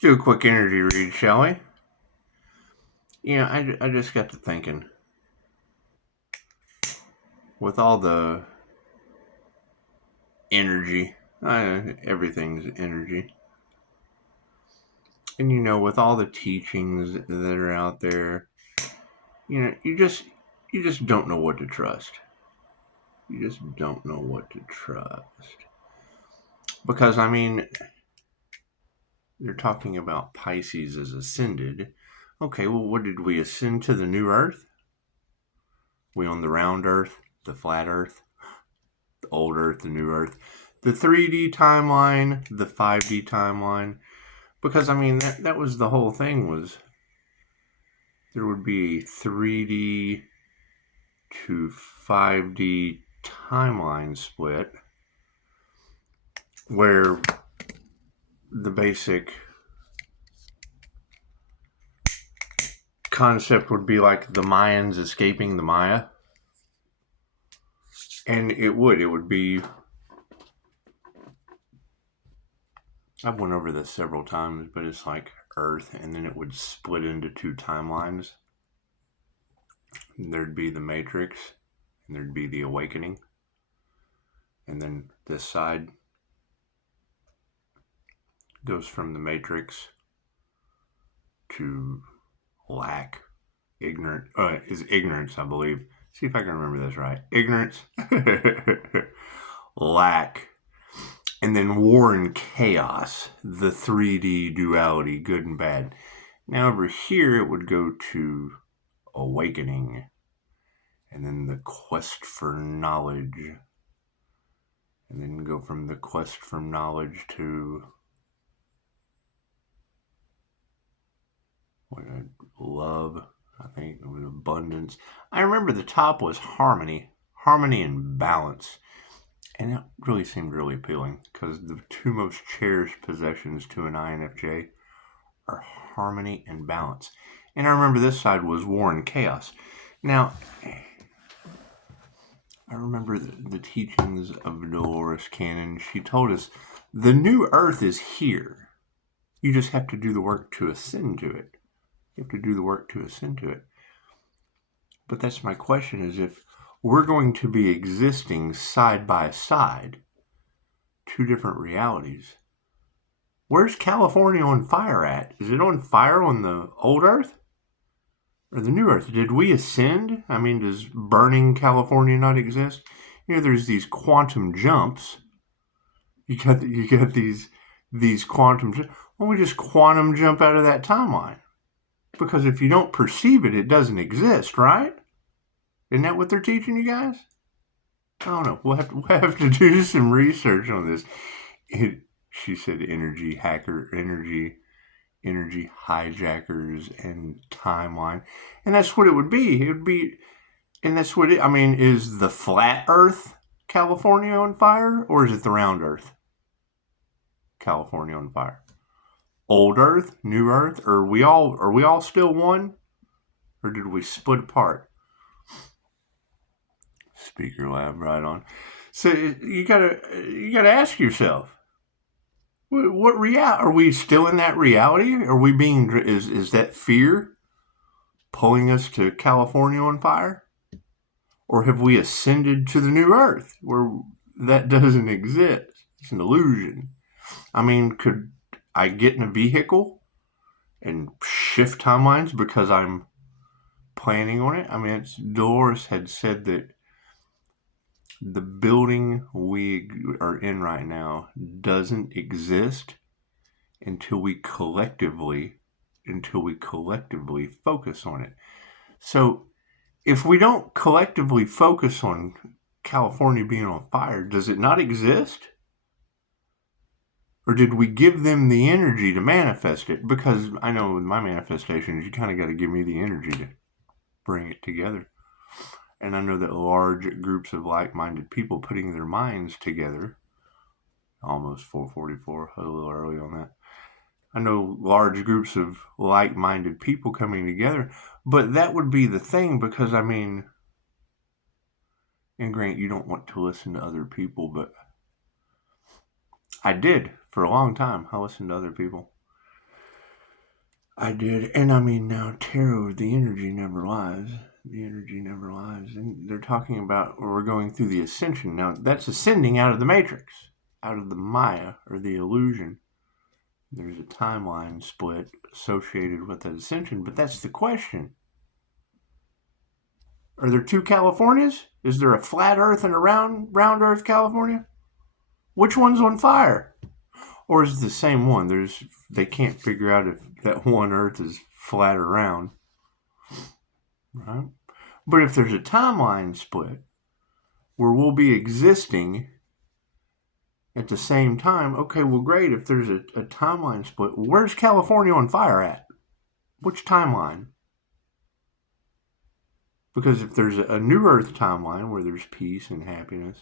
Let's do a quick energy read, shall we? I just got to thinking. With all the energy, everything's energy. And with all the teachings that are out there, you just don't know what to trust. You just don't know what to trust. Because, they're talking about Pisces as ascended. Okay, well, what did we ascend to? The new Earth? We on the round Earth, the flat Earth, the old Earth, the new Earth, the 3D timeline, the 5D timeline. Because, that was the whole thing, was there would be a 3D to 5D timeline split where the basic concept would be like the Mayans escaping the Maya. And it would be, I've went over this several times, but it's like Earth, and then it would split into two timelines. And there'd be the Matrix, and there'd be the Awakening. And then this side goes from the Matrix to lack, ignorance, I believe. See if I can remember this right. Ignorance, lack, and then war and chaos, the 3D duality, good and bad. Now over here it would go to awakening, and then the quest for knowledge, and then go from the quest for knowledge to love, I think, with abundance. I remember the top was harmony and balance. And that really seemed really appealing because the two most cherished possessions to an INFJ are harmony and balance. And I remember this side was war and chaos. Now, I remember the teachings of Dolores Cannon. She told us the new Earth is here. You just have to do the work to ascend to it. But that's my question, is if we're going to be existing side by side, two different realities, where's California on fire at? Is it on fire on the old Earth or the new Earth? Did we ascend? Does burning California not exist? There's these quantum jumps. You got these quantum jumps. Why don't we just quantum jump out of that timeline? Because if you don't perceive it, it doesn't exist, right? Isn't that what they're teaching you guys? I don't know. We'll have to do some research on this. She said energy hijackers and timeline. And that's what it would be. Is the flat Earth California on fire? Or is it the round Earth California on fire? Old Earth, new Earth? Are we all still one? Or did we split apart? Speaker lab, right on. So you gotta ask yourself, what reality are we still in? That reality? Are we being? Is that fear pulling us to California on fire, or have we ascended to the new Earth where that doesn't exist? It's an illusion. Could I get in a vehicle and shift timelines because I'm planning on it? Dolores had said that the building we are in right now doesn't exist until we collectively focus on it. So if we don't collectively focus on California being on fire, does it not exist? Or did we give them the energy to manifest it? Because I know with my manifestations, you kind of got to give me the energy to bring it together. And I know that large groups of like-minded people putting their minds together, almost 444, a little early on that. I know large groups of like-minded people coming together, but that would be the thing because, and Grant, you don't want to listen to other people, but I did for a long time. I listened to other people. I did. And I mean, now, tarot, the energy never lies. The energy never lies. And they're talking about we're going through the ascension. Now, that's ascending out of the matrix, out of the Maya or the illusion. There's a timeline split associated with that ascension, but that's the question. Are there two Californias? Is there a flat Earth and a round Earth California? Which one's on fire? Or is it the same one? They can't figure out if that one Earth is flat or round, right? But if there's a timeline split where we'll be existing at the same time, okay, well, great. If there's a timeline split, where's California on fire at? Which timeline? Because if there's a new Earth timeline where there's peace and happiness,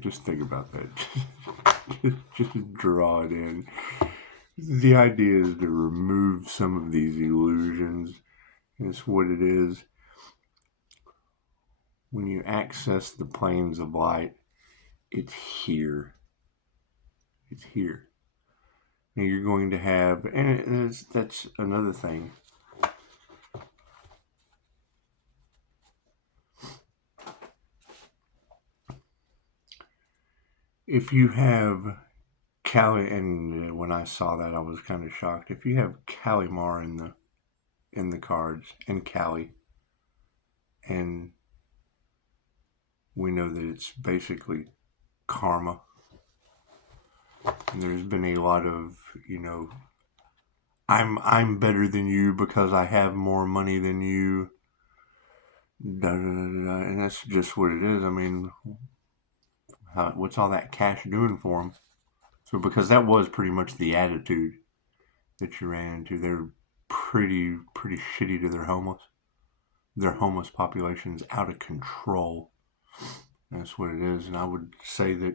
just think about that. just draw it in. The idea is to remove some of these illusions. It's what it is. When you access the planes of light, it's here. It's here. And you're going to have, and that's another thing. If you have Kali, and when I saw that, I was kind of shocked. If you have Kalimar in the cards, and Kali, and we know that it's basically karma. And there's been a lot of, I'm better than you because I have more money than you. Da, da, da, da, and that's just what it is. I mean, what's all that cash doing for them? So because that was pretty much the attitude that you ran into. They're pretty shitty to their homeless. Their homeless population is out of control. That's what it is. And I would say that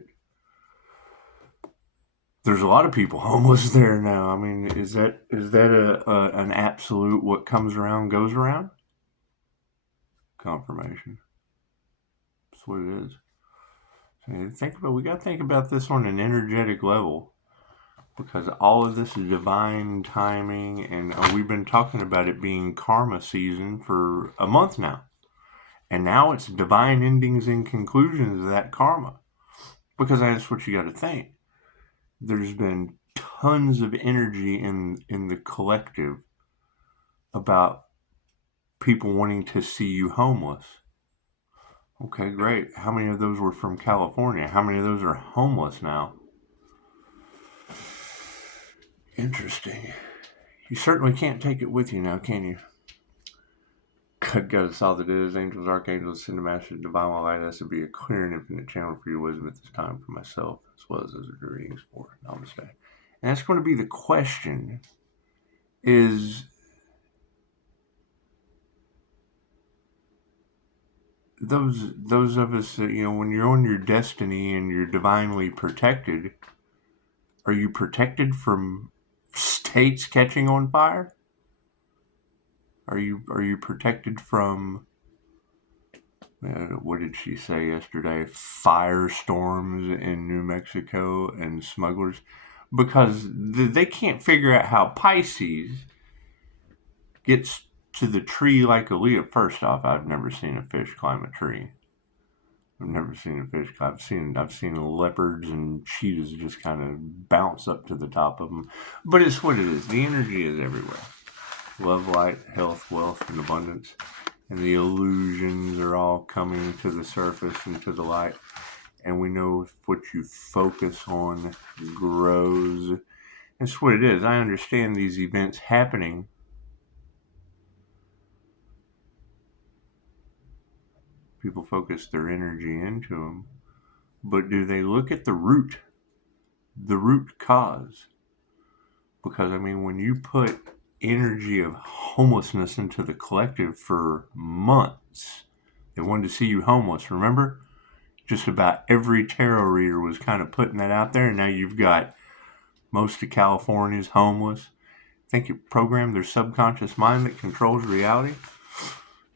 there's a lot of people homeless there now. I mean, is that an absolute what comes around goes around? Confirmation. That's what it is. We got to think about this on an energetic level, because all of this is divine timing, and we've been talking about it being karma season for a month now, and now it's divine endings and conclusions of that karma, because that's what you got to think. There's been tons of energy in the collective about people wanting to see you homeless. Okay, great. How many of those were from California? How many of those are homeless now? Interesting. You certainly can't take it with you now, can you? God is all that is. Angels, archangels, send a message, divine light. That to be a clear and infinite channel for your wisdom at this time for myself, as well as those readings for Namaste. And that's going to be the question: is those of us that, when you're on your destiny and you're divinely protected, are you protected from states catching on fire? Are you protected from what did she say yesterday? Firestorms in New Mexico and smugglers, because they can't figure out how Pisces gets to the tree like a Leah. First off, I've never seen a fish climb a tree. I've never seen a fish climb. I've seen leopards and cheetahs just kind of bounce up to the top of them. But it's what it is. The energy is everywhere. Love, light, health, wealth, and abundance. And the illusions are all coming to the surface and to the light. And we know what you focus on grows. That's what it is. I understand these events happening. People focus their energy into them. But do they look at the root cause? Because, when you put energy of homelessness into the collective for months, they wanted to see you homeless, remember? Just about every tarot reader was kind of putting that out there, and now you've got most of California's homeless. Think it programmed their subconscious mind that controls reality.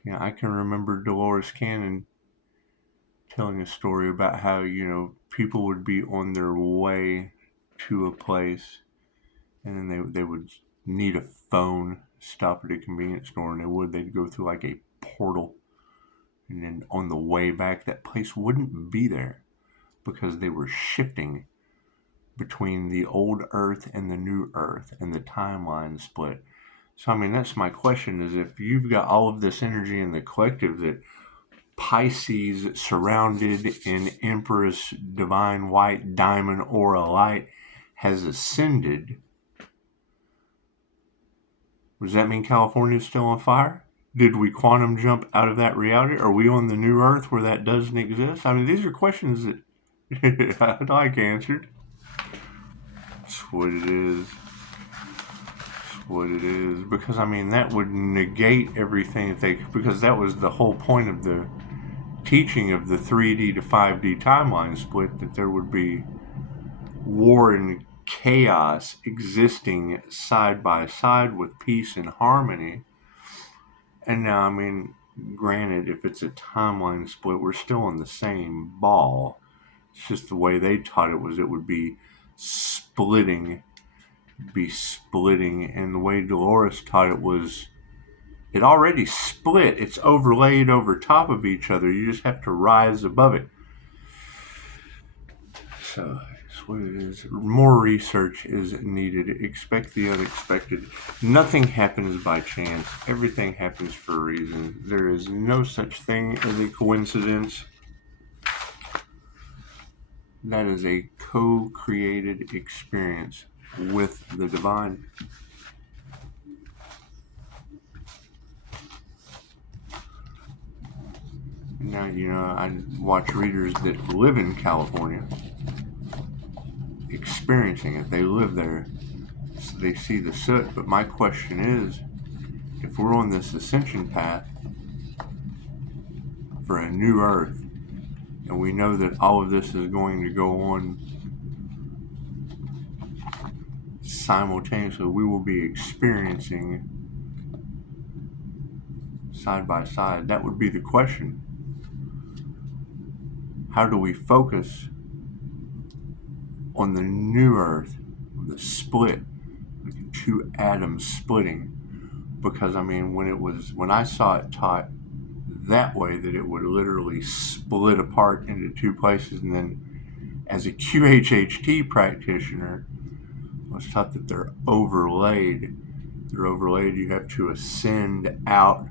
I can remember Dolores Cannon telling a story about how, people would be on their way to a place, and then they would need a phone, stop at a convenience store, and they'd go through like a portal, and then on the way back, that place wouldn't be there because they were shifting between the old Earth and the new Earth, and the timeline split. So, I mean, that's my question: is if you've got all of this energy in the collective that Pisces surrounded in Empress Divine White Diamond Aura Light has ascended, does that mean California is still on fire? Did we quantum jump out of that reality? Are we on the new Earth where that doesn't exist? I mean, these are questions that I'd like answered. That's what it is. That's what it is. Because, I mean, that would negate everything that they... Because that was the whole point of the teaching of the 3D to 5D timeline split, that there would be war and chaos existing side by side with peace and harmony. And now, I mean, granted, if it's a timeline split, we're still on the same ball. It's just the way they taught it would be splitting, and the way Dolores taught it was, it already split. It's overlaid over top of each other. You just have to rise above it. So that's what it is. More research is needed. Expect the unexpected. Nothing happens by chance. Everything happens for a reason. There is no such thing as a coincidence. That is a co-created experience with the divine. Now, you know, I watch readers that live in California experiencing it. They live there, so they see the soot. But my question is, if we're on this ascension path for a new Earth, and we know that all of this is going to go on simultaneously, we will be experiencing side by side. That would be the question. How do we focus on the new Earth, the split, like two atoms splitting? Because, I mean, when I saw it taught that way, that it would literally split apart into two places, and then as a QHHT practitioner, I was taught that they're overlaid. You have to ascend out.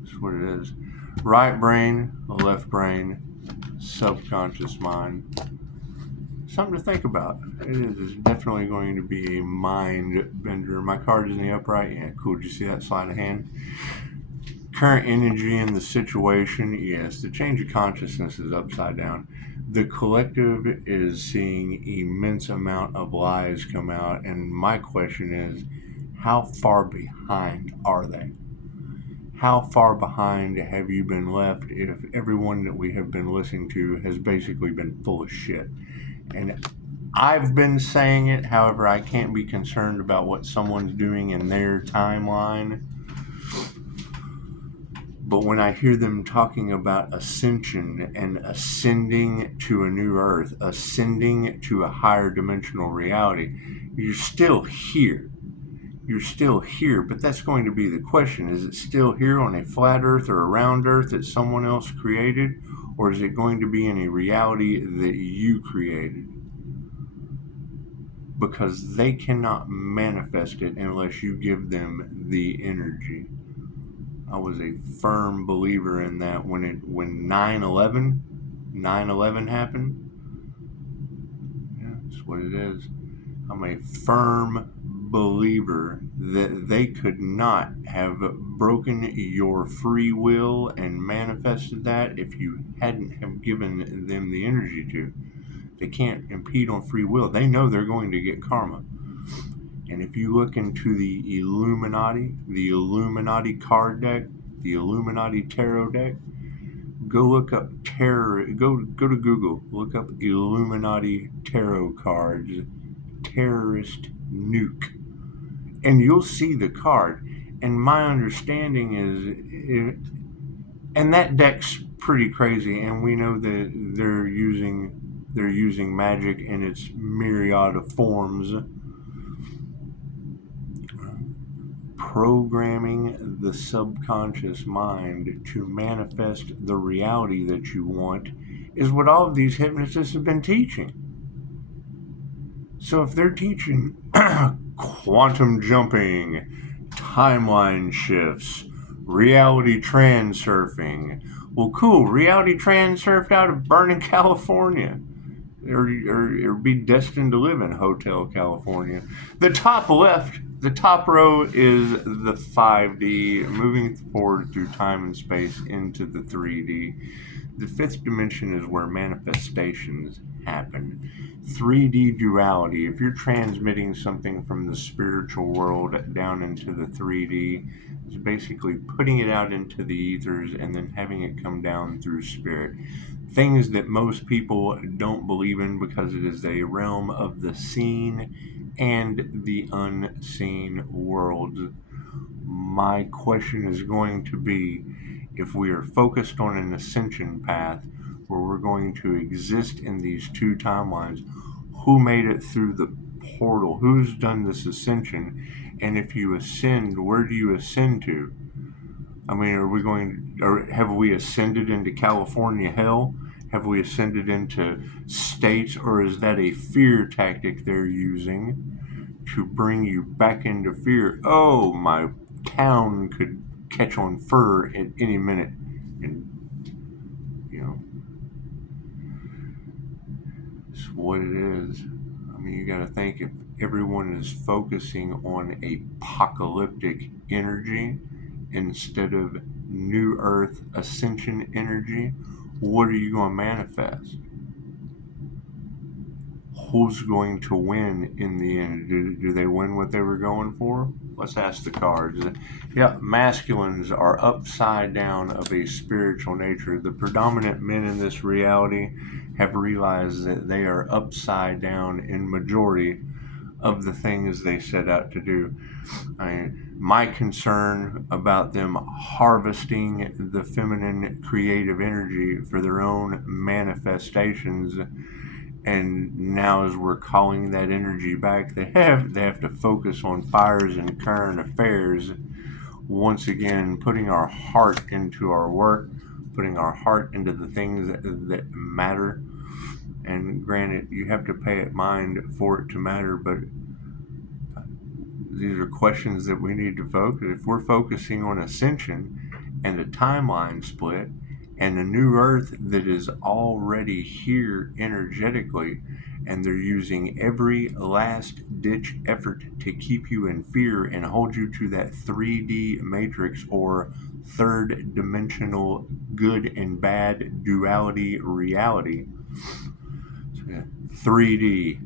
That's what it is. Right brain, left brain, subconscious mind. Something to think about. It is definitely going to be a mind bender. My card is in the upright. Yeah, cool. Did you see that sleight of hand? Current energy in the situation. Yes, the change of consciousness is upside down. The collective is seeing immense amount of lies come out, and my question is, how far behind are they? How far behind have you been left if everyone that we have been listening to has basically been full of shit? And I've been saying it, however, I can't be concerned about what someone's doing in their timeline. But when I hear them talking about ascension and ascending to a new Earth, ascending to a higher dimensional reality, you're still here. You're still here, but that's going to be the question. Is it still here on a flat Earth or a round Earth that someone else created? Or is it going to be in a reality that you created? Because they cannot manifest it unless you give them the energy. I was a firm believer in that when 9/11 happened. Yeah, that's what it is. I'm a firm believer that they could not have broken your free will and manifested that if you hadn't have given them the energy to. They can't impede on free will. They know they're going to get karma. And if you look into the Illuminati card deck, the Illuminati tarot deck, go look up go to Google, look up Illuminati tarot cards, terrorist nuke, and you'll see the card. And my understanding is, and that deck's pretty crazy, and we know that they're using They're using magic in its myriad of forms, programming the subconscious mind to manifest the reality that you want is what all of these hypnotists have been teaching. So if they're teaching quantum jumping, timeline shifts, reality transurfing, well, cool, reality transurfed out of burning California. Or be destined to live in Hotel California. The top left, the top row is the 5D, moving forward through time and space into the 3D. The fifth dimension is where manifestations happen. 3D duality, if you're transmitting something from the spiritual world down into the 3D, it's basically putting it out into the ethers and then having it come down through spirit. Things that most people don't believe in because it is a realm of the seen and the unseen worlds. My question is going to be, if we are focused on an ascension path where we're going to exist in these two timelines, who made it through the portal? Who's done this ascension? And if you ascend, where do you ascend to? I mean, have we ascended into California hell? Have we ascended into states, or is that a fear tactic they're using to bring you back into fear? Oh, my town could catch on fire at any minute. And, it's what it is. I mean, you got to think, if everyone is focusing on apocalyptic energy instead of new earth ascension energy, what are you going to manifest? Who's going to win in the end? Do they win what they were going for? Let's ask the cards. Yeah, masculines are upside down of a spiritual nature. The predominant men in this reality have realized that they are upside down in majority of the things they set out to do. My concern about them harvesting the feminine creative energy for their own manifestations, and now as we're calling that energy back, they have to focus on fires and current affairs. Once again, putting our heart into our work, putting our heart into the things that matter. And granted, you have to pay it mind for it to matter, but these are questions that we need to focus. If we're focusing on ascension and a timeline split and a new earth that is already here energetically, and they're using every last ditch effort to keep you in fear and hold you to that 3D matrix or third dimensional good and bad duality reality. 3D,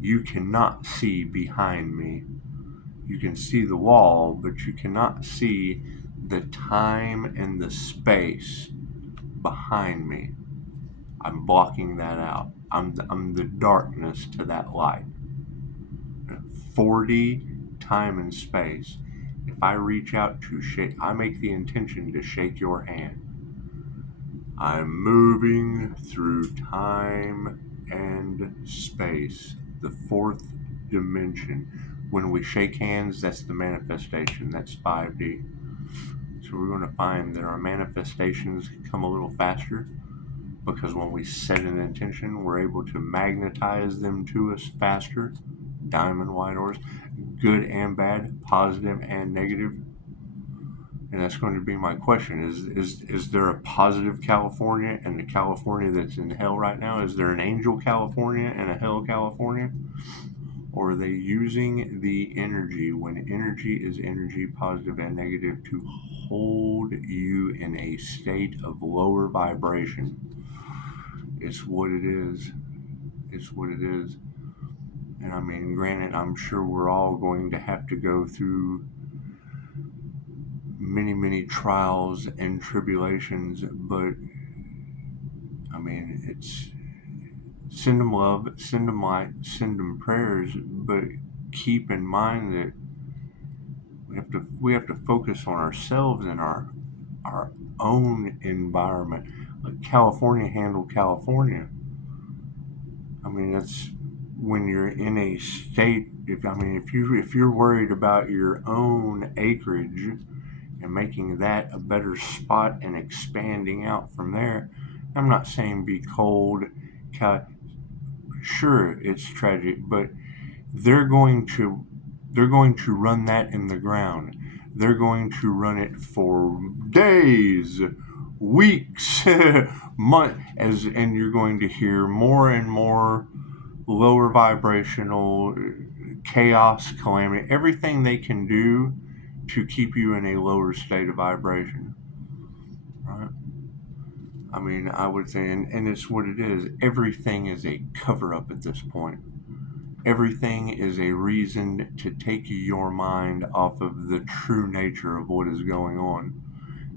you cannot see behind me. You can see the wall, but you cannot see the time and the space behind me. I'm blocking that out. I'm the darkness to that light. 4D, time and space. If I reach out to shake, I make the intention to shake your hand. I'm moving through time and space, the fourth dimension. When we shake hands, that's the manifestation. That's 5D. So we're going to find that our manifestations come a little faster, because when we set an intention, we're able to magnetize them to us faster. Diamond white ores, good and bad, positive and negative. And that's going to be my question. Is there a positive California and the California that's in hell right now? Is there an angel California and a hell California? Or are they using the energy, when energy is energy, positive and negative, to hold you in a state of lower vibration? It's what it is. It's what it is. And I mean, granted, I'm sure we're all going to have to go through many, many trials and tribulations, but I mean, it's send them love, send them light, send them prayers, but keep in mind that we have to focus on ourselves and our own environment. Like California handled California. I mean, that's when you're in a state. If you're worried about your own acreage and making that a better spot and expanding out from there, I'm not saying be cold. Sure, it's tragic, but they're going to run that in the ground. They're going to run it for days, weeks, months, and you're going to hear more and more lower vibrational chaos, calamity, everything they can do to keep you in a lower state of vibration. Right? I mean, I would say, and it's what it is. Everything is a cover up at this point. Everything is a reason to take your mind off of the true nature of what is going on.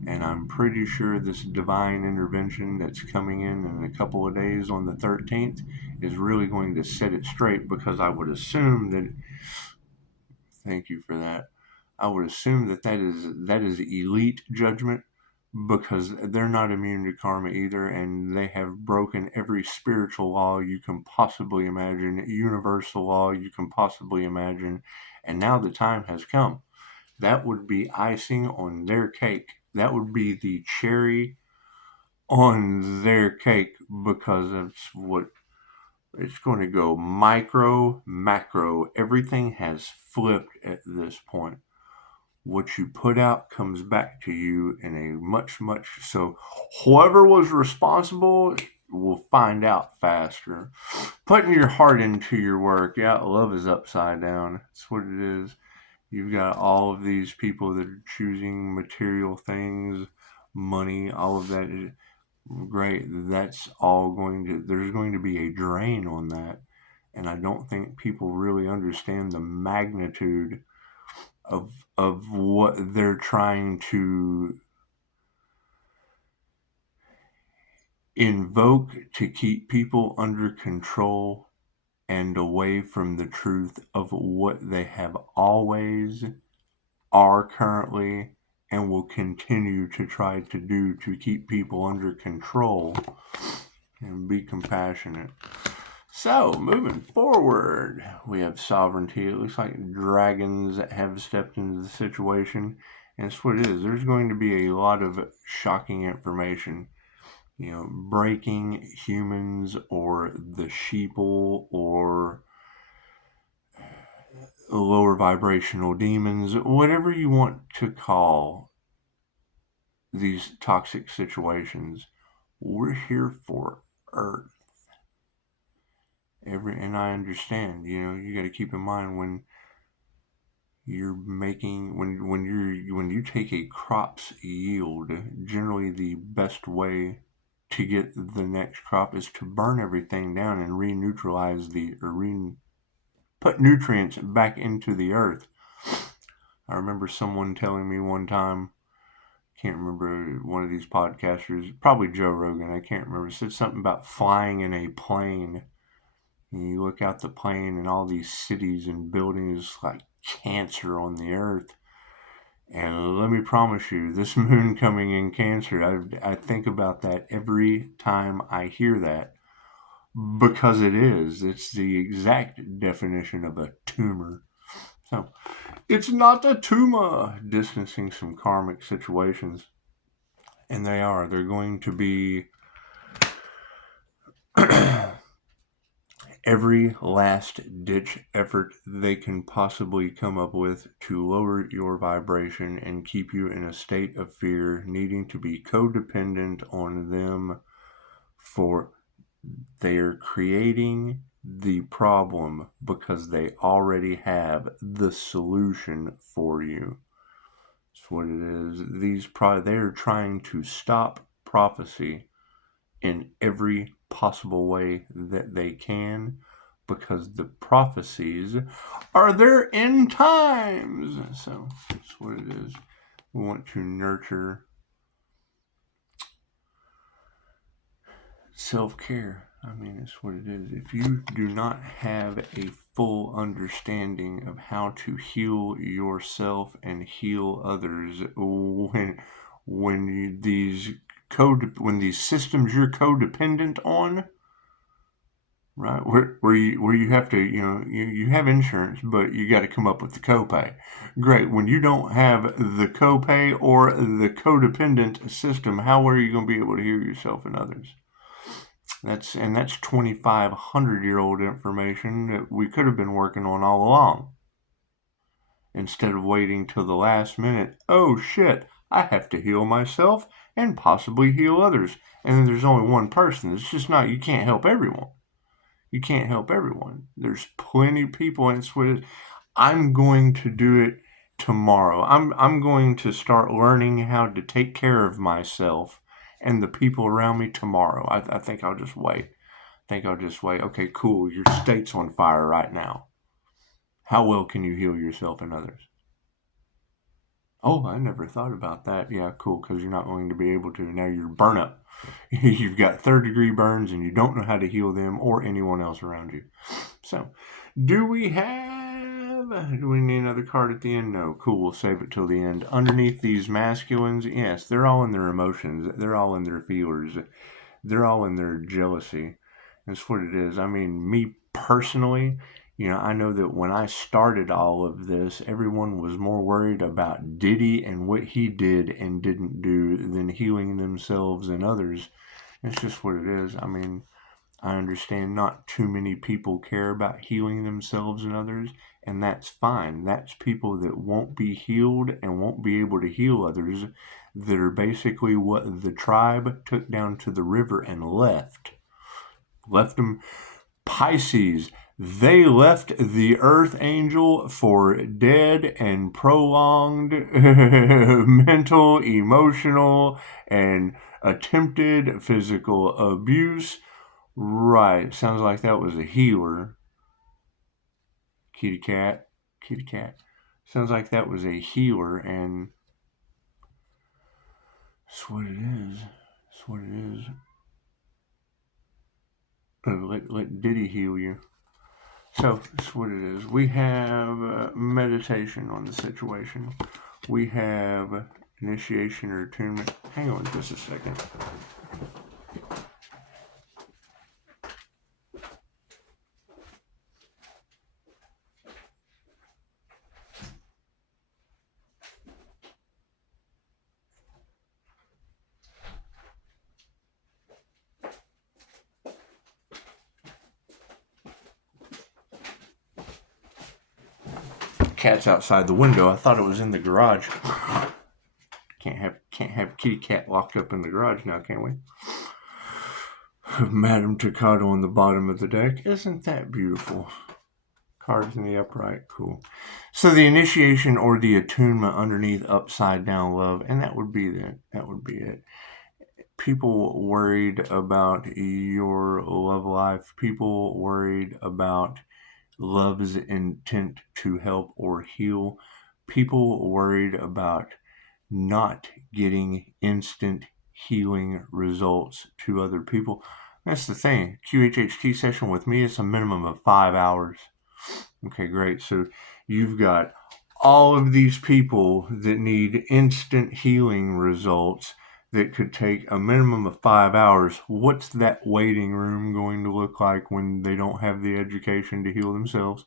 And I'm pretty sure this divine intervention that's coming in a couple of days on the 13th is really going to set it straight, because I would assume that, thank you for that, I would assume that is elite judgment, because they're not immune to karma either, and they have broken every spiritual law you can possibly imagine, universal law you can possibly imagine, and now the time has come. That would be icing on their cake. That would be the cherry on their cake, because it's what it's going to go micro, macro. Everything has flipped at this point. What you put out comes back to you in a much so whoever was responsible will find out faster. Putting your heart into your work, yeah, love is upside down. That's what it is. You've got all of these people that are choosing material things, money, all of that is great. That's all there's going to be a drain on that, and I don't think people really understand the magnitude of what they're trying to invoke to keep people under control and away from the truth of what they have always, are currently, and will continue to try to do to keep people under control. And be compassionate. So, moving forward, we have sovereignty. It looks like dragons have stepped into the situation, and it's what it is. There's going to be a lot of shocking information. Breaking humans, or the sheeple, or lower vibrational demons, whatever you want to call these toxic situations. We're here for Earth. And I understand, you got to keep in mind when you're making, when you take a crop's yield, generally the best way to get the next crop is to burn everything down and re-neutralize put nutrients back into the earth. I remember someone telling me one time, can't remember, one of these podcasters, probably Joe Rogan, I can't remember, said something about flying in a plane. And you look out the plane and all these cities and buildings like cancer on the earth. And let me promise you, this moon coming in Cancer, I think about that every time I hear that, because it's the exact definition of a tumor. So it's not a tumor, distancing some karmic situations. And they're going to be every last-ditch effort they can possibly come up with to lower your vibration and keep you in a state of fear, needing to be codependent on them, for they're creating the problem because they already have the solution for you. That's what it is. They're trying to stop prophecy in every possible way that they can, because the prophecies are their end times. So that's what it is. We want to nurture self-care. I mean, it's what it is. If you do not have a full understanding of how to heal yourself and heal others, when these systems you're codependent on right? Where you have to, you have insurance, but you got to come up with the copay. Great. When you don't have the copay or the codependent system, how are you going to be able to heal yourself and others? That's 2,500-year-old information that we could have been working on all along. Instead of waiting till the last minute, oh shit, I have to heal myself and possibly heal others. And then there's only one person. It's just not, you can't help everyone. You can't help everyone. There's plenty of people, and I'm going to do it tomorrow. I'm going to start learning how to take care of myself and the people around me tomorrow. I think I'll just wait. Okay, cool. Your state's on fire right now. How well can you heal yourself and others? Oh, I never thought about that. Yeah, cool, because you're not going to be able to. Now you're burn up. You've got third-degree burns and you don't know how to heal them or anyone else around you. So, do we need another card at the end? No. Cool, we'll save it till the end. Underneath these masculines, yes, they're all in their emotions. They're all in their feelers. They're all in their jealousy. That's what it is. I mean, me personally, I know that when I started all of this, everyone was more worried about Diddy and what he did and didn't do than healing themselves and others. It's just what it is. I mean, I understand not too many people care about healing themselves and others, and that's fine. That's people that won't be healed and won't be able to heal others, that are basically what the tribe took down to the river and left them. Pisces, they left the earth angel for dead and prolonged mental, emotional, and attempted physical abuse. Right, sounds like that was a healer. Kitty cat. Sounds like that was a healer, and that's what it is. Let Diddy heal you. So that's what it is. We have meditation on the situation. We have initiation or attunement. Hang on just a second. Cat's outside the window. I thought it was in the garage. Can't have kitty cat locked up in the garage now, can we? Madame Takata on the bottom of the deck. Isn't that beautiful? Cards in the upright. Cool. So the initiation or the attunement underneath upside down love, and that would be it. People worried about your love life. People worried about love's intent to help or heal. People worried about not getting instant healing results to other people. That's the thing. QHHT session with me is a minimum of 5 hours. Okay, great. So you've got all of these people that need instant healing results that could take a minimum of 5 hours. What's that waiting room going to look like when they don't have the education to heal themselves,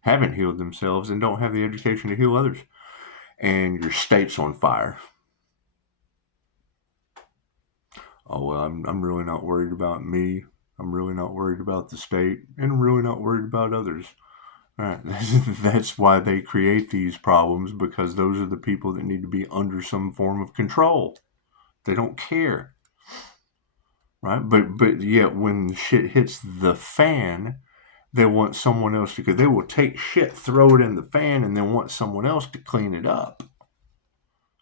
haven't healed themselves, and don't have the education to heal others? And your state's on fire. Oh, well, I'm really not worried about me. I'm really not worried about the state, and I'm really not worried about others. All right. That's why they create these problems, because those are the people that need to be under some form of control. They don't care. Right? But yet when shit hits the fan, they want someone else to, they will take shit, throw it in the fan, and then want someone else to clean it up.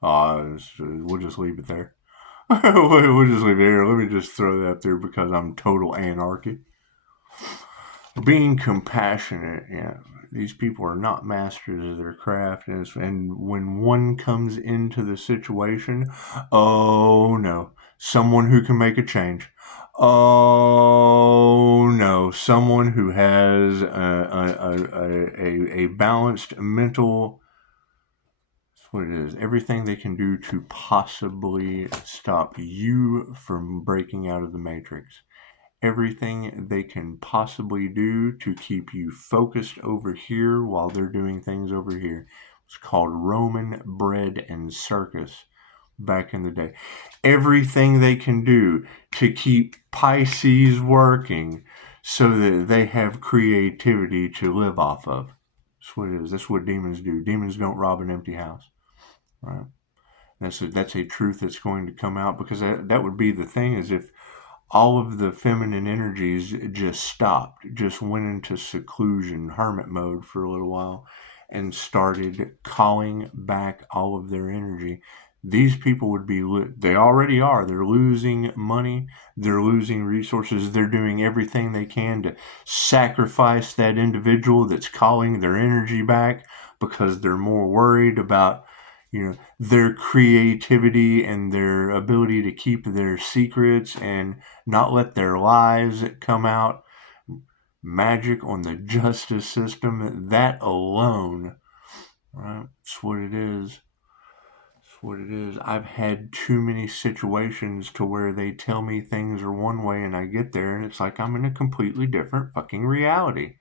We'll just leave it there. We'll just leave it there. Let me just throw that up there because I'm total anarchy. Being compassionate, these people are not masters of their craft, and when one comes into the situation, oh no, someone who can make a change. Oh no, someone who has a balanced mental. That's what it is. Everything they can do to possibly stop you from breaking out of the matrix. everything they can possibly do to keep you focused over here while they're doing things over here. It's called Roman bread and circus back in the day. Everything they can do to keep Pisces working so that they have creativity to live off of. That's what it is. That's what demons do. Demons don't rob an empty house. Right? That's a truth that's going to come out, because that would be the thing, is if all of the feminine energies just stopped, just went into seclusion, hermit mode for a little while, and started calling back all of their energy, these people would be, they already are, they're losing money, they're losing resources, they're doing everything they can to sacrifice that individual that's calling their energy back, because they're more worried about, their creativity and their ability to keep their secrets and not let their lies come out. Magic on the justice system, that alone, right? That's what it is. That's what it is. I've had too many situations to where they tell me things are one way and I get there and it's like I'm in a completely different fucking reality.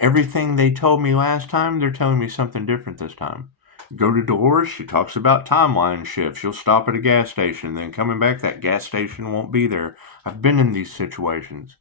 Everything they told me last time, they're telling me something different this time. Go to Dolores, she talks about timeline shifts. She'll stop at a gas station, then coming back, that gas station won't be there. I've been in these situations.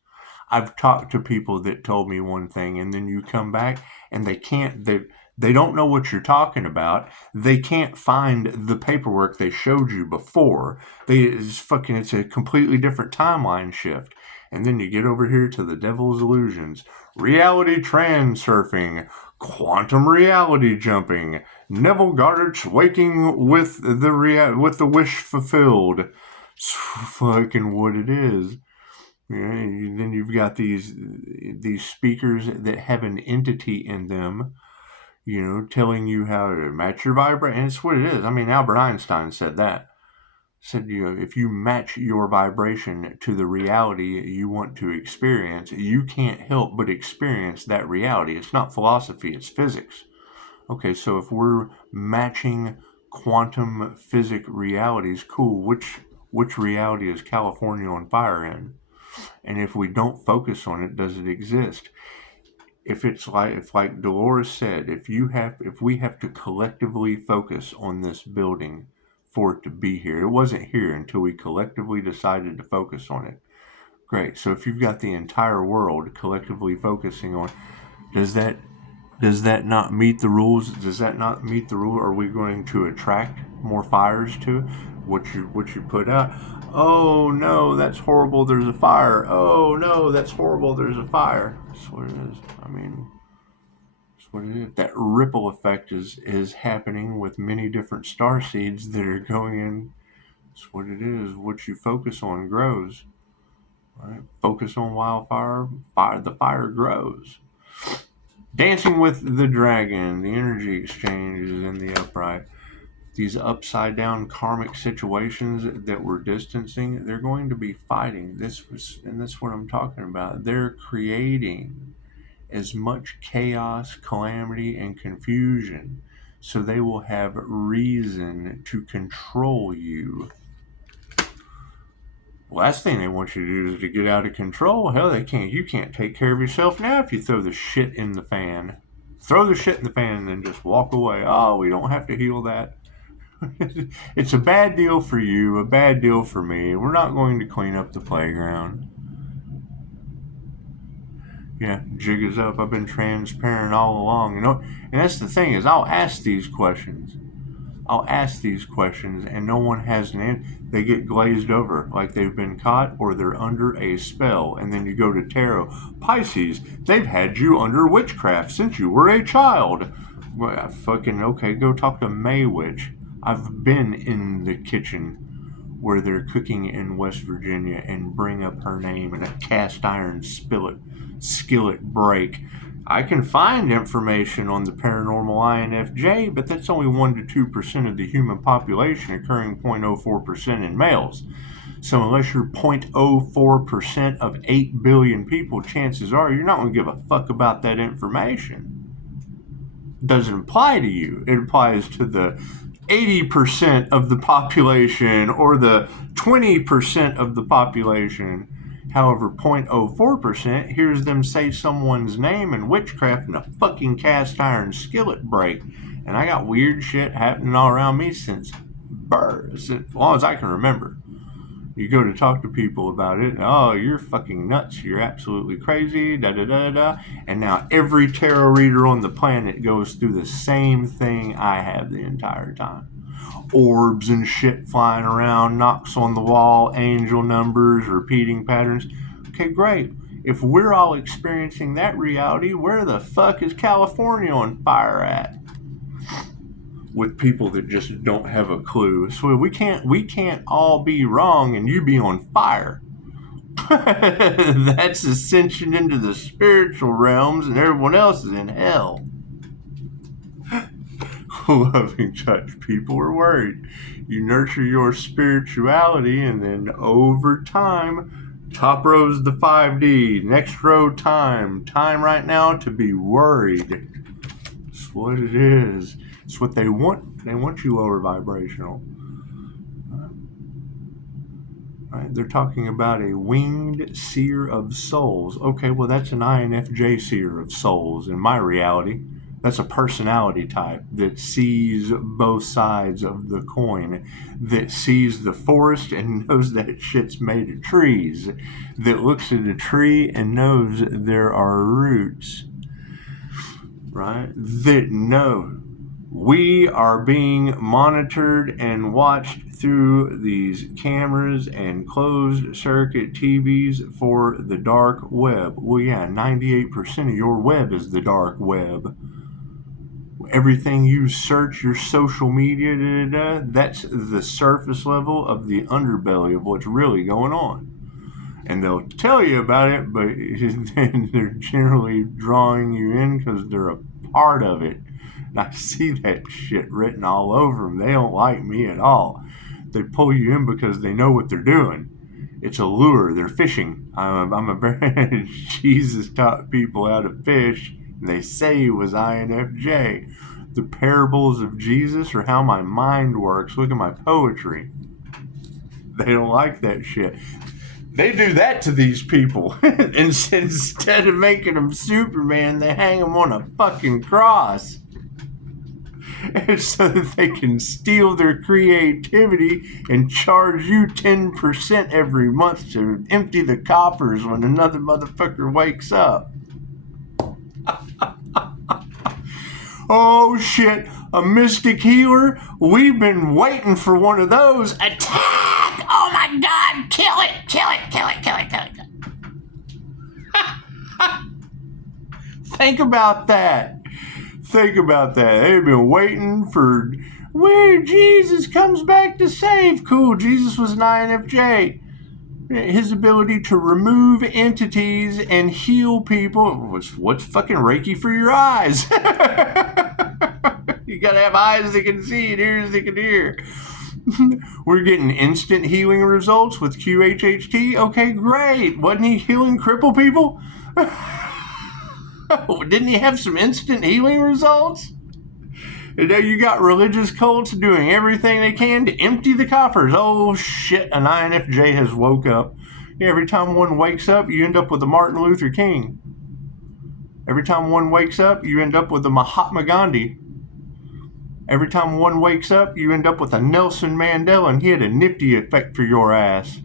I've talked to people that told me one thing, and then you come back and they don't know what you're talking about. They can't find the paperwork they showed you before. It's a completely different timeline shift. And then you get over here to the devil's illusions, reality transurfing, quantum reality jumping, Neville Goddard's waking with the wish fulfilled. It's fucking what it is. Then you've got these speakers that have an entity in them, telling you how to match your vibration. And it's what it is. I mean, Albert Einstein said that. Said, if you match your vibration to the reality you want to experience, you can't help but experience that reality. It's not philosophy, it's physics. Okay, so if we're matching quantum physic realities, cool, which reality is California on fire in? And if we don't focus on it, does it exist? If like Dolores said, if we have to collectively focus on this building for it to be here, it wasn't here until we collectively decided to focus on it. Great. So if you've got the entire world collectively focusing on, does that not meet the rules? Does that not meet the rule? Are we going to attract more fires to it? What you put out? Oh no, that's horrible, there's a fire. Oh no, that's horrible, there's a fire. That's what it is. I mean, that's what it is. That ripple effect is happening with many different star seeds that are going in. That's what it is. What you focus on grows. Right? Focus on wildfire, the fire grows. Dancing with the dragon, the energy exchanges in the upright. These upside down karmic situations that we're distancing, they're going to be fighting. That's what I'm talking about. They're creating as much chaos, calamity, and confusion so they will have reason to control you. Last thing they want you to do is to get out of control. Hell, you can't take care of yourself now if you throw the shit in the fan. Throw the shit in the fan and then just walk away. Oh, we don't have to heal that. It's a bad deal for you, a bad deal for me. We're not going to clean up the playground. Yeah, jig is up. I've been transparent all along. And that's the thing, is I'll ask these questions, and no one has an answer. They get glazed over like they've been caught or they're under a spell. And then you go to tarot. Pisces, they've had you under witchcraft since you were a child. Well, okay, go talk to May Witch. I've been in the kitchen where they're cooking in West Virginia and bring up her name and a cast iron skillet break. I can find information on the paranormal INFJ, but that's only 1 to 2% of the human population, occurring 0.04% in males. So unless you're 0.04% of 8 billion people, chances are you're not going to give a fuck about that information. It doesn't apply to you. It applies to the 80% of the population or the 20% of the population. However, 0.04% hears them say someone's name in witchcraft and a fucking cast iron skillet break. And I got weird shit happening all around me since birth, as long as I can remember. You go to talk to people about it, oh, you're fucking nuts, you're absolutely crazy, da-da-da-da. And now every tarot reader on the planet goes through the same thing I have the entire time. Orbs and shit flying around, knocks on the wall, angel numbers, repeating patterns. Okay, great. If we're all experiencing that reality, where the fuck is California on fire at? With people that just don't have a clue. So we can't all be wrong and you be on fire. That's ascension into the spiritual realms and everyone else is in hell. Loving touch people are worried. You nurture your spirituality and then over time, top row's the 5D, next row time right now to be worried. That's what it is. It's what they want. They want you lower vibrational. Right? They're talking about a winged seer of souls. Okay, well, that's an INFJ seer of souls in my reality. That's a personality type that sees both sides of the coin, that sees the forest and knows that shit's made of trees, that looks at a tree and knows there are roots, right? That know we are being monitored and watched through these cameras and closed circuit TVs for the dark web. Well, yeah, 98% of your web is the dark web. Everything you search, your social media, that's the surface level of the underbelly of what's really going on. And they'll tell you about it, but they're generally drawing you in because they're a part of it. And I see that shit written all over them. They don't like me at all. They pull you in because they know what they're doing. It's a lure. They're fishing. I'm a very Jesus taught people how to fish. They say it was INFJ. The parables of Jesus are how my mind works. Look at my poetry. They don't like that shit. They do that to these people. Instead of making them Superman, they hang them on a fucking cross. And so that they can steal their creativity and charge you 10% every month to empty the coffers when another motherfucker wakes up. Oh shit, a mystic healer? We've been waiting for one of those. Attack! Oh my god, kill it, kill it, kill it, kill it, kill it. Think about that. Think about that. They've been waiting for where Jesus comes back to save. Cool, Jesus was an INFJ. His ability to remove entities and heal people. What's fucking Reiki for your eyes? You gotta have eyes that can see and ears that can hear. We're getting instant healing results with QHHT. Okay, great. Wasn't he healing crippled people? Didn't he have some instant healing results? And now you got religious cults doing everything they can to empty the coffers. Oh shit, an INFJ has woke up. Every time one wakes up, you end up with a Martin Luther King. Every time one wakes up, you end up with a Mahatma Gandhi. Every time one wakes up, you end up with a Nelson Mandela, and he had a nifty effect for your ass.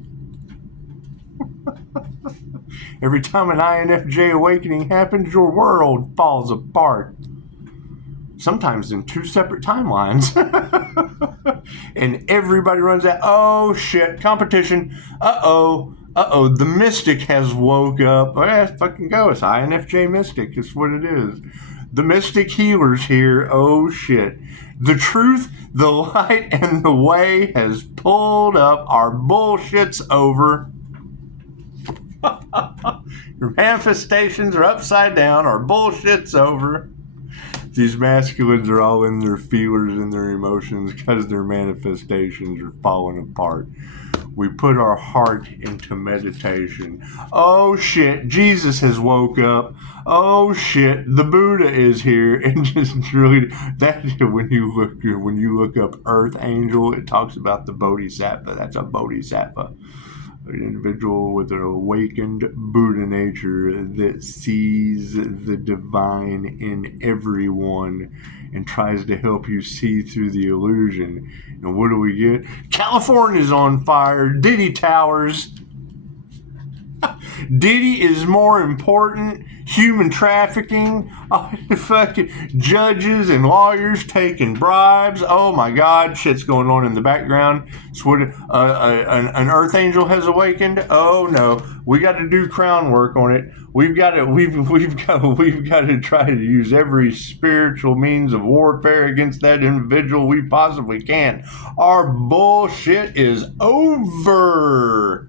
Every time an INFJ awakening happens, your world falls apart. Sometimes in two separate timelines. And everybody runs out. Oh shit, competition. Uh-oh, the mystic has woke up. Oh yeah, fucking go. It's INFJ mystic. It's what it is. The mystic healer's here. Oh shit. The truth, the light, and the way has pulled up. Our bullshit's over. Your manifestations are upside down. Our bullshit's over. These masculines are all in their feelers and their emotions because their manifestations are falling apart. We put our heart into meditation. Oh shit, Jesus has woke up. Oh shit, the Buddha is here. And just really, that when you look up Earth Angel, it talks about the Bodhisattva. That's a Bodhisattva. An individual with an awakened Buddha nature that sees the divine in everyone and tries to help you see through the illusion. And what do we get? California's on fire. Diddy Towers. Diddy is more important. Human trafficking, fucking judges and lawyers taking bribes. Oh my God, shit's going on in the background. So what? An earth angel has awakened. Oh no, we got to do crown work on it. We've got to try to use every spiritual means of warfare against that individual we possibly can. Our bullshit is over.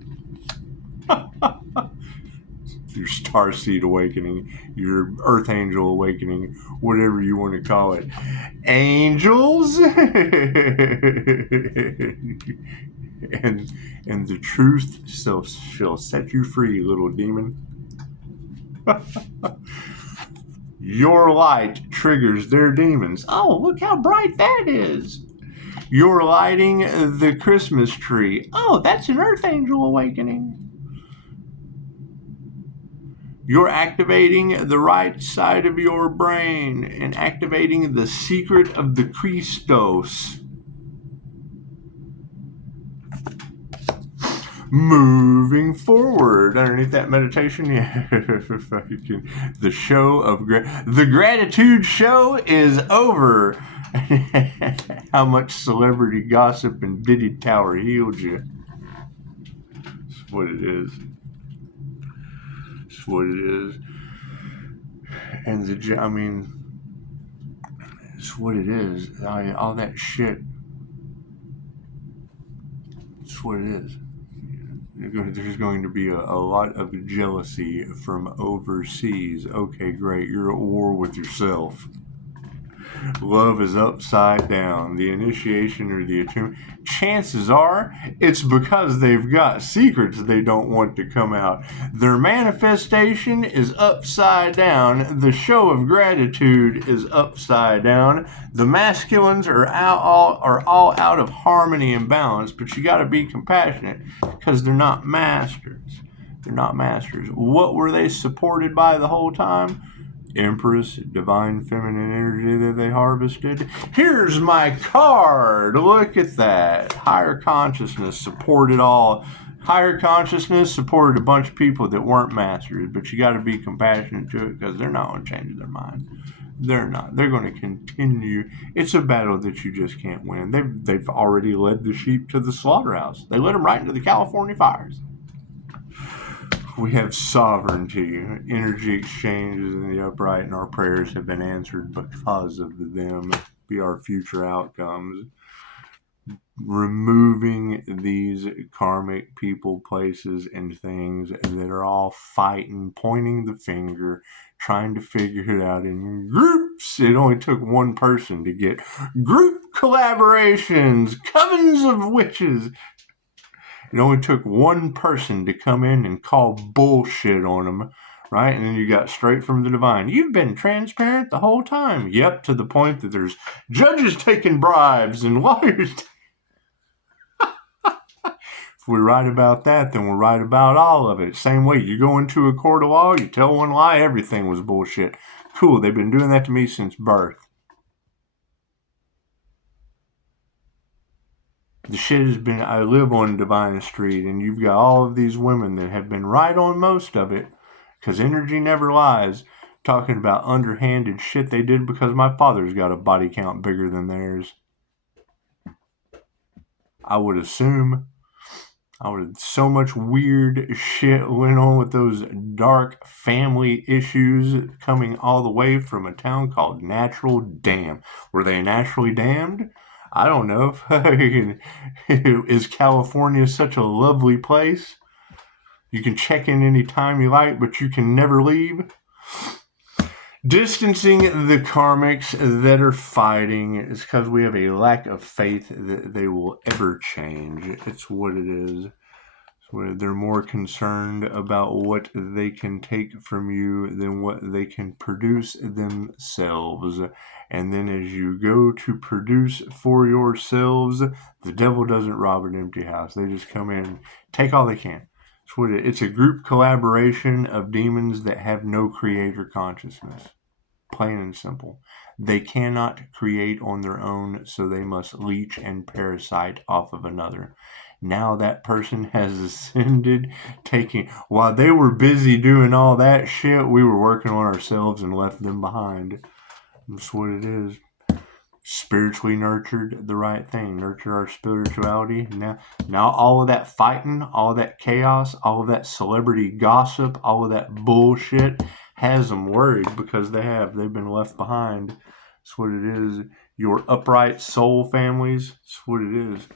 Your starseed awakening, your earth angel awakening, whatever you want to call it. Angels and the truth shall set you free, little demon. Your light triggers their demons. Oh, look how bright that is. You're lighting the Christmas tree. Oh, that's an earth angel awakening. You're activating the right side of your brain and activating the secret of the Christos. Moving forward underneath that meditation, the show of the gratitude show is over. How much celebrity gossip and Diddy Tower healed you. That's what it is. That's what it is. And it's what it is. All that shit. It's what it is. There's going to be a lot of jealousy from overseas. Okay, great. You're at war with yourself. Love is upside down. The initiation or the attunement. Chances are it's because they've got secrets they don't want to come out. Their manifestation is upside down. The show of gratitude is upside down. The masculines are all out of harmony and balance, but you got to be compassionate because they're not masters. They're not masters. What were they supported by the whole time? Empress, divine feminine energy that they harvested. Here's my card. Look at that. Higher consciousness supported all. Higher consciousness supported a bunch of people that weren't masters, but you got to be compassionate to it because they're not going to change their mind. They're not. They're going to continue. It's a battle that you just can't win. They've already led the sheep to the slaughterhouse. They led them right into the California fires. We have sovereignty, energy exchanges in the upright, and our prayers have been answered because of them. Be our future outcomes. Removing these karmic people, places, and things that are all fighting, pointing the finger, trying to figure it out in groups. It only took one person to get group collaborations, covens of witches. It only took one person to come in and call bullshit on them, right? And then you got straight from the divine. You've been transparent the whole time. Yep, to the point that there's judges taking bribes and lawyers. If we write about that, then we'll write about all of it. Same way, you go into a court of law, you tell one lie, everything was bullshit. Cool, they've been doing that to me since birth. The shit has been, I live on Divine Street, and you've got all of these women that have been right on most of it, because energy never lies, talking about underhanded shit they did because my father's got a body count bigger than theirs. I would assume. So much weird shit went on with those dark family issues coming all the way from a town called Natural Dam. Were they naturally damned? I don't know. Is California such a lovely place? You can check in any time you like, but you can never leave. Distancing the karmics that are fighting is because we have a lack of faith that they will ever change. It's what it is. They're more concerned about what they can take from you than what they can produce themselves. And then as you go to produce for yourselves, the devil doesn't rob an empty house. They just come in and take all they can. It's a group collaboration of demons that have no creator consciousness. Plain and simple. They cannot create on their own, so they must leech and parasite off of another. Now that person has ascended, while they were busy doing all that shit, we were working on ourselves and left them behind. That's what it is. Spiritually nurtured the right thing. Nurture our spirituality. Now all of that fighting, all of that chaos, all of that celebrity gossip, all of that bullshit has them worried because they've been left behind. That's what it is. Your upright soul families. That's what it is.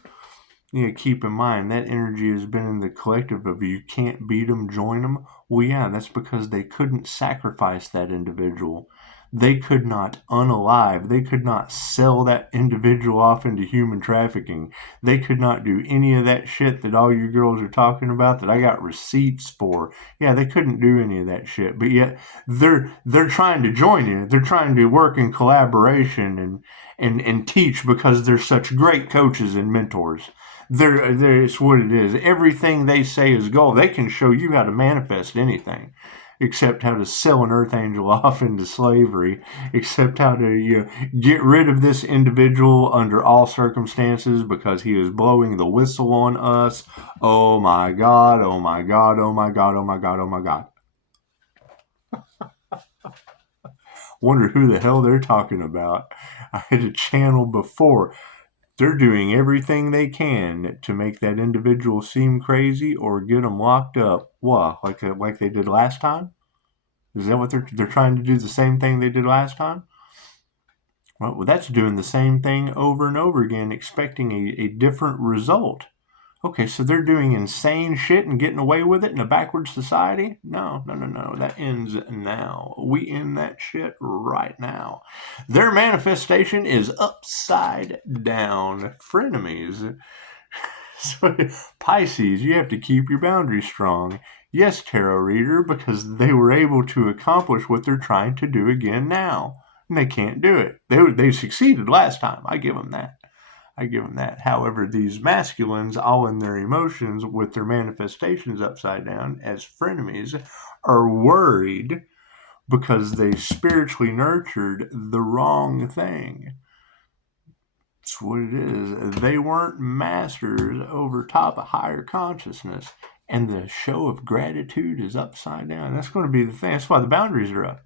You keep in mind that energy has been in the collective of you can't beat them, join them. Well, yeah, that's because they couldn't sacrifice that individual. They could not unalive. They could not sell that individual off into human trafficking. They could not do any of that shit that all you girls are talking about that I got receipts for. Yeah, they couldn't do any of that shit. But yet they're trying to join you. They're trying to work in collaboration and teach because they're such great coaches and mentors. It's what it is. Everything they say is gold. They can show you how to manifest anything, except how to sell an earth angel off into slavery, except how to get rid of this individual under all circumstances because he is blowing the whistle on us. Oh my God, oh my God, oh my God, oh my God, oh my God. Wonder who the hell they're talking about. I had a channel before. They're doing everything they can to make that individual seem crazy or get them locked up. What, like they did last time? Is that what they're trying to do? The same thing they did last time? Well, that's doing the same thing over and over again, expecting a different result. Okay, so they're doing insane shit and getting away with it in a backward society? No. That ends now. We end that shit right now. Their manifestation is upside down. Frenemies. So, Pisces, you have to keep your boundaries strong. Yes, tarot reader, because they were able to accomplish what they're trying to do again now. And they can't do it. They succeeded last time. I give them that. However, these masculines, all in their emotions with their manifestations upside down as frenemies, are worried because they spiritually nurtured the wrong thing. That's what it is. They weren't masters over top of higher consciousness. And the show of gratitude is upside down. That's going to be the thing. That's why the boundaries are up.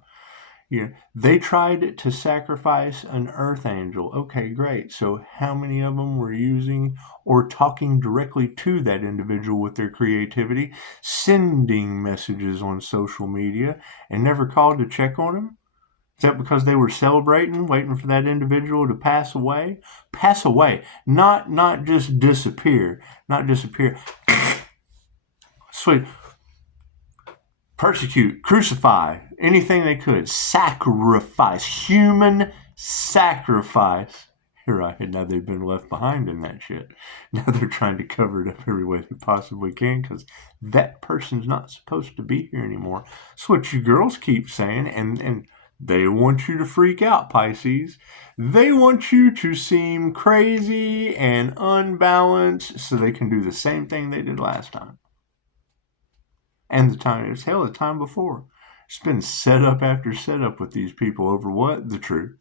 They tried to sacrifice an earth angel. Okay, great. So how many of them were using or talking directly to that individual with their creativity, sending messages on social media, and never called to check on him? Is that because they were celebrating, waiting for that individual to pass away? Pass away, not just disappear. Not disappear. Sweet. Persecute, crucify, anything they could. Sacrifice, human sacrifice. Right, now they've been left behind in that shit. Now they're trying to cover it up every way they possibly can because that person's not supposed to be here anymore. That's what you girls keep saying, and they want you to freak out, Pisces. They want you to seem crazy and unbalanced so they can do the same thing they did last time. And the time before. It's been setup after setup with these people over what? The truth.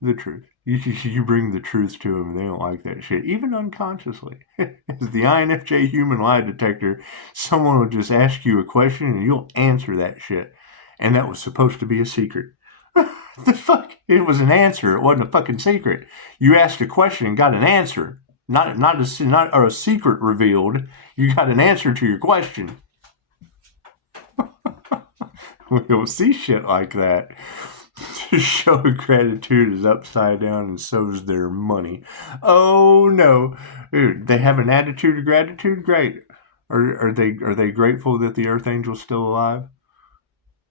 The truth. You bring the truth to them and they don't like that shit, even unconsciously. As the INFJ human lie detector, someone will just ask you a question and you'll answer that shit. And that was supposed to be a secret. The fuck? It was an answer. It wasn't a fucking secret. You asked a question and got an answer. Not a secret revealed. You got an answer to your question. We don't see shit like that. The show of gratitude is upside down and so is their money. Oh no. Dude, they have an attitude of gratitude? Great. Are they grateful that the earth angel's still alive?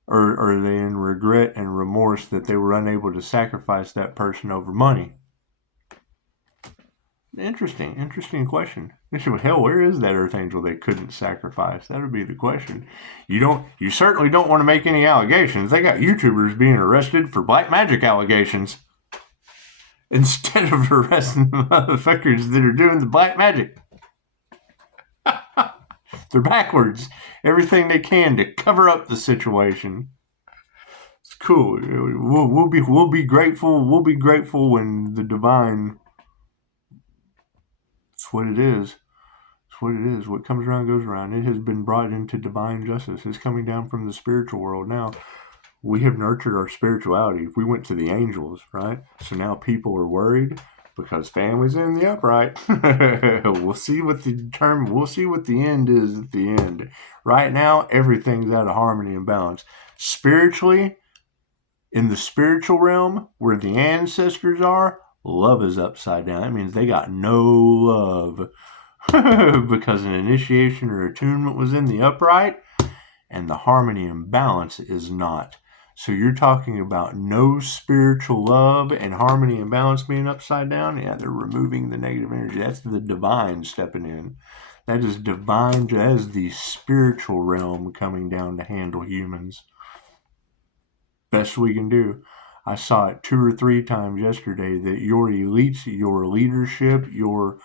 Or are they in regret and remorse that they were unable to sacrifice that person over money? Interesting question. Hell, where is that earth angel they couldn't sacrifice? That would be the question. You certainly don't want to make any allegations. They got YouTubers being arrested for black magic allegations instead of arresting the motherfuckers that are doing the black magic. They're backwards. Everything they can to cover up the situation. It's cool. We'll be grateful. We'll be grateful when the divine. It's what it is. It's what it is. What comes around goes around. It has been brought into divine justice. It's coming down from the spiritual world now. We have nurtured our spirituality. If we went to the angels, right? So now people are worried because family's in the upright. We'll see what the end is at the end. Right now, everything's out of harmony and balance. Spiritually, in the spiritual realm, where the ancestors are, love is upside down. That means they got no love because an initiation or attunement was in the upright, and the harmony and balance is not. So you're talking about no spiritual love and harmony and balance being upside down? Yeah, they're removing the negative energy. That's the divine stepping in. That is divine. That is the spiritual realm coming down to handle humans. Best we can do. I saw it 2 or 3 times yesterday that your elites, your leadership, your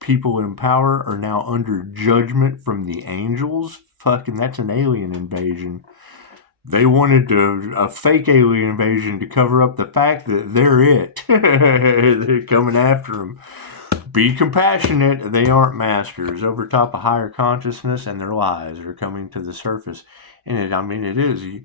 people in power are now under judgment from the angels. Fucking, that's an alien invasion. They wanted a fake alien invasion to cover up the fact that they're it. They're coming after them. Be compassionate. They aren't masters. Over top of higher consciousness, and their lies are coming to the surface. And it is.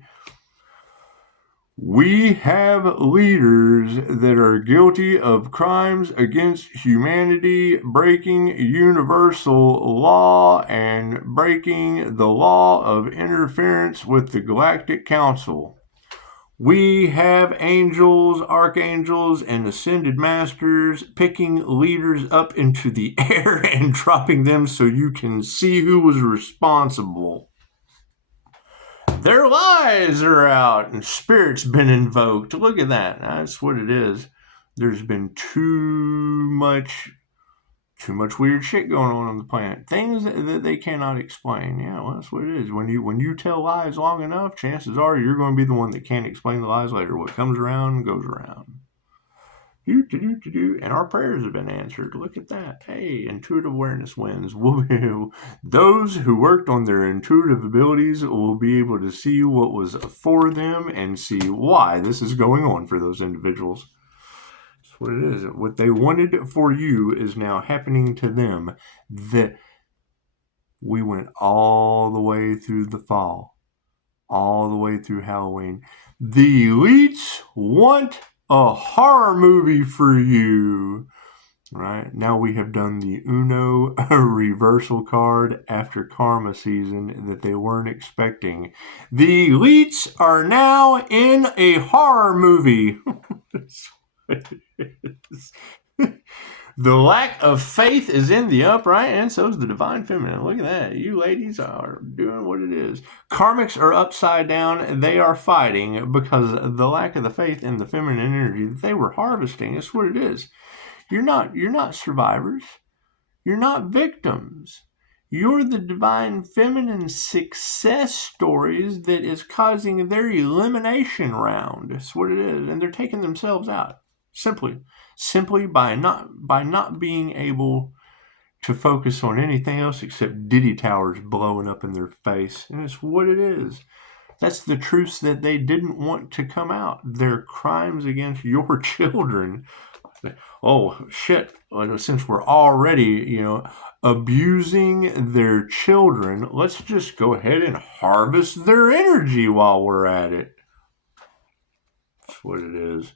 We have leaders that are guilty of crimes against humanity, breaking universal law and breaking the law of interference with the Galactic Council. We have angels, archangels, and ascended masters picking leaders up into the air and dropping them so you can see who was responsible. Their lies are out and spirit's been invoked. Look at that. That's what it is. There's been too much weird shit going on the planet. Things that they cannot explain. Yeah, well, that's what it is. When you tell lies long enough, chances are you're going to be the one that can't explain the lies later. What comes around goes around. And our prayers have been answered. Look at that. Hey, intuitive awareness wins. Those who worked on their intuitive abilities will be able to see what was for them and see why this is going on for those individuals. That's what it is. What they wanted for you is now happening to them. That we went all the way through the fall, all the way through Halloween. The elites want a horror movie for you. Right? Now we have done the Uno reversal card after Karma season that they weren't expecting. The elites are now in a horror movie. The lack of faith is in the upright, and so is the divine feminine. Look at that. You ladies are doing what it is. Karmics are upside down. They are fighting because the lack of the faith in the feminine energy that they were harvesting. That's what it is. You're not survivors. You're not victims. You're the divine feminine success stories that is causing their elimination round. That's what it is. And they're taking themselves out. Simply by not being able to focus on anything else except Diddy Towers blowing up in their face. And it's what it is. That's the truths that they didn't want to come out. Their crimes against your children. Oh, shit. Since we're already, abusing their children, let's just go ahead and harvest their energy while we're at it. That's what it is.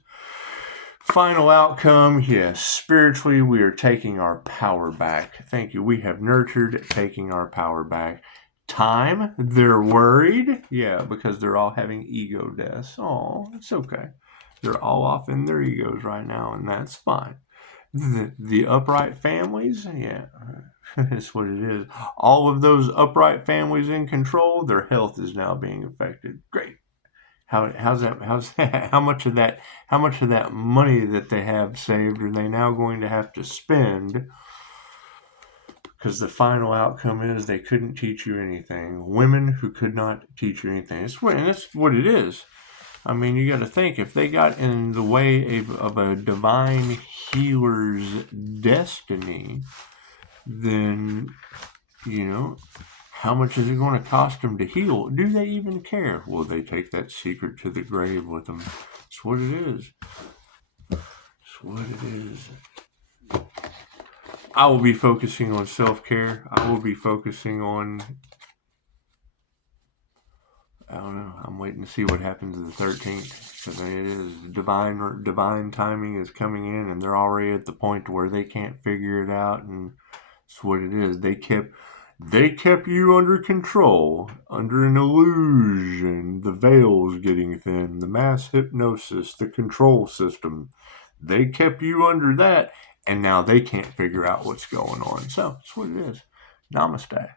Final outcome, yes, spiritually we are taking our power back. Thank you. We have nurtured taking our power back. Time, they're worried. Yeah, because they're all having ego deaths. Oh, it's okay. They're all off in their egos right now, and that's fine. The upright families, yeah, that's what it is. All of those upright families in control, their health is now being affected. Great. How's that? How much of that money that they have saved are they now going to have to spend? Because the final outcome is they couldn't teach you anything. Women who could not teach you anything. And that's what it is. I mean, you got to think, if they got in the way of a divine healer's destiny, then You know, how much is it going to cost them to heal? Do they even care? Will they take that secret to the grave with them? That's what it is. That's what it is. I will be focusing on self-care. I will be focusing on, I don't know. I'm waiting to see what happens to the 13th, because it is divine timing is coming in, and they're already at the point where they can't figure it out, and that's what it is. They kept you under control, under an illusion. The veil's getting thin, the mass hypnosis, the control system. They kept you under that, and now they can't figure out what's going on. So that's what it is. Namaste.